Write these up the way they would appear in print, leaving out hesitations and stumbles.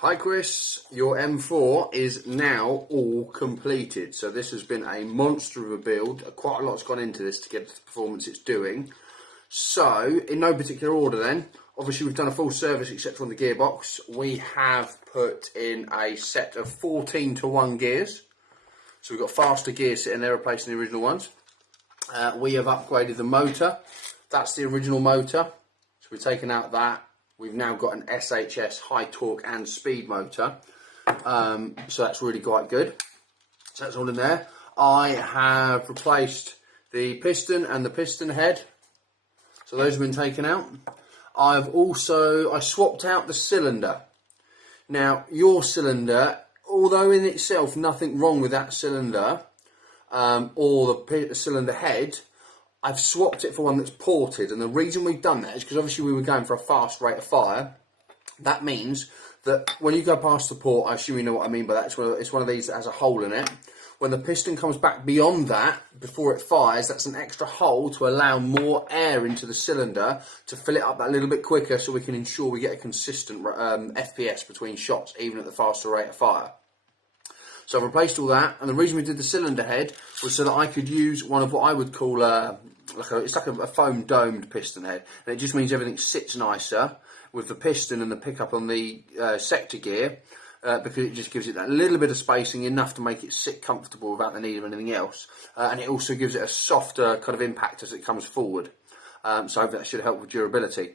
Hi Chris, your M4 is now all completed. So this has been a monster of a build. Quite a lot's gone into this to get the performance it's doing. So, in no particular order then, obviously we've done a full service except on the gearbox. We have put in a set of 14:1 gears. So we've got faster gears sitting there replacing the original ones. We have upgraded the motor. That's the original motor. So we've taken out that. We've now got an SHS high torque and speed motor. So that's really quite good. So that's all in there. I have replaced the piston and the piston head. So those have been taken out. I swapped out the cylinder. Now your cylinder, although in itself nothing wrong with that cylinder or the cylinder head, I've swapped it for one that's ported, and the reason we've done that is because obviously we were going for a fast rate of fire. That means that when you go past the port, I assume you know what I mean by that, it's one of these that has a hole in it. When the piston comes back beyond that, before it fires, that's an extra hole to allow more air into the cylinder to fill it up that little bit quicker, so we can ensure we get a consistent FPS between shots, even at the faster rate of fire. So I've replaced all that, and the reason we did the cylinder head was so that I could use one of what I would call it's like a foam domed piston head, and it just means everything sits nicer with the piston and the pickup on the sector gear, because it just gives it that little bit of spacing, enough to make it sit comfortable without the need of anything else, and it also gives it a softer kind of impact as it comes forward. So I hope that should help with durability.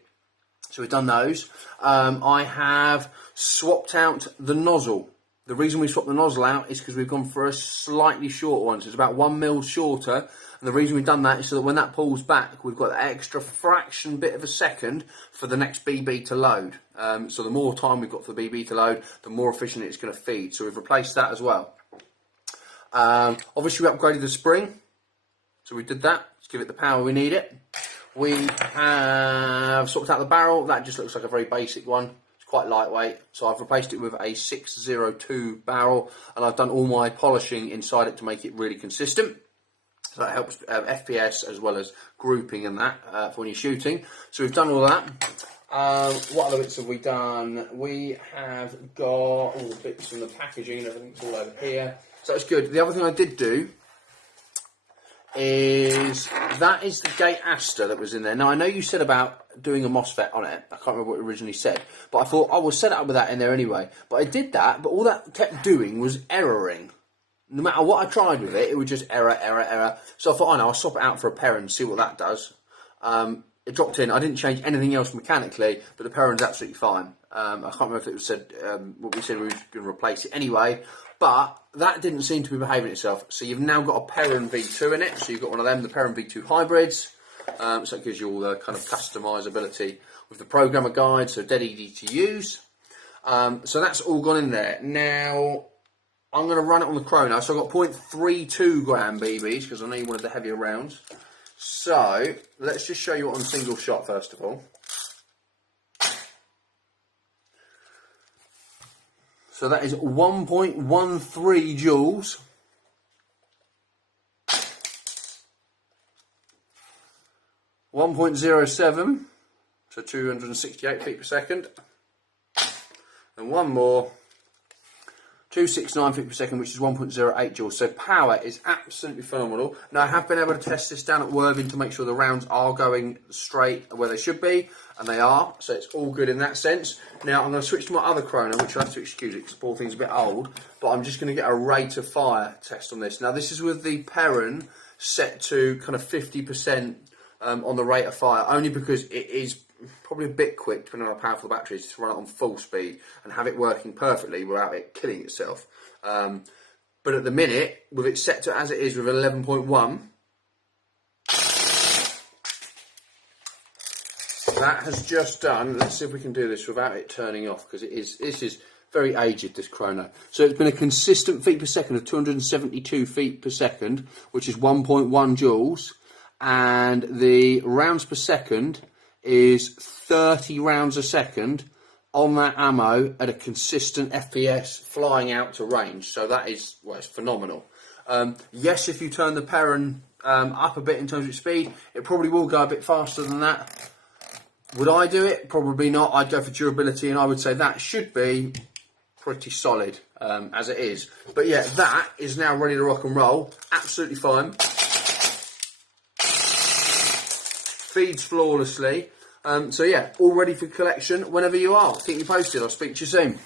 So we've done those. I have swapped out the nozzle. The reason we swapped the nozzle out is because we've gone for a slightly shorter one, so it's about 1 mil shorter, and the reason we've done that is so that when that pulls back, we've got that extra fraction bit of a second for the next BB to load. So the more time we've got for the BB to load, the more efficient it's going to feed. So we've replaced that as well. Obviously we upgraded the spring, so we did that to give it the power we need it. We have swapped out the barrel. That just looks like a very basic one. Quite lightweight, so I've replaced it with a 602 barrel, and I've done all my polishing inside it to make it really consistent. So that helps FPS as well as grouping and that for when you're shooting. So we've done all that. What other bits have we done? We have got all the bits from the packaging and everything's all over here. So that's good. The other thing I did do is that is the gate aster that was in there. Now I know you said about doing a Mosfet on it. I can't remember what it originally said, but I thought I will set it up with that in there anyway. But I did that, but all that kept doing was erroring. No matter what I tried with it, it would just error. So I thought, I'll swap it out for a Perun, see what that does. It dropped in. I didn't change anything else mechanically, but the Perun's absolutely fine. I can't remember if it was said what we said we were going to replace it anyway. But that didn't seem to be behaving itself. So you've now got a Perun V2 in it. So you've got one of them, the Perun V2 hybrids. So it gives you all the kind of customizability with the programmer guide, so dead easy to use. So that's all gone in there. Now I'm going to run it on the chrono. So I've got 0.32 gram BBs because I know you wanted the heavier rounds. So let's just show you it on single shot first of all. So that is 1.13 joules. .07, so 268 feet per second. And one more, 269 feet per second, which is 1.08 joules. So power is absolutely phenomenal. Now I have been able to test this down at Worthing to make sure the rounds are going straight where they should be, and they are, so it's all good in that sense. Now I'm going to switch to my other chrono, which I have to excuse it because the poor thing's a bit old, but I'm just going to get a rate of fire test on this. Now this is with the Perun set to kind of 50% on the rate of fire, only because it is probably a bit quick, depending on how powerful the battery is, to run it on full speed and have it working perfectly without it killing itself. But at the minute, with it set to as it is with 11.1, that has just done. Let's see if we can do this without it turning off, because this is very aged, this chrono. So it's been a consistent feet per second of 272 feet per second, which is 1.1 joules. And the rounds per second is 30 rounds a second on that ammo at a consistent FPS flying out to range. So that is, well, it's phenomenal. Yes, if you turn the Perun up a bit in terms of speed, it probably will go a bit faster than that. Would I do it? Probably not. I'd go for durability, and I would say that should be pretty solid as it is. But yeah, that is now ready to rock and roll. Absolutely fine. Feeds flawlessly. So yeah, all ready for collection whenever you are. Keep me posted. I'll speak to you soon.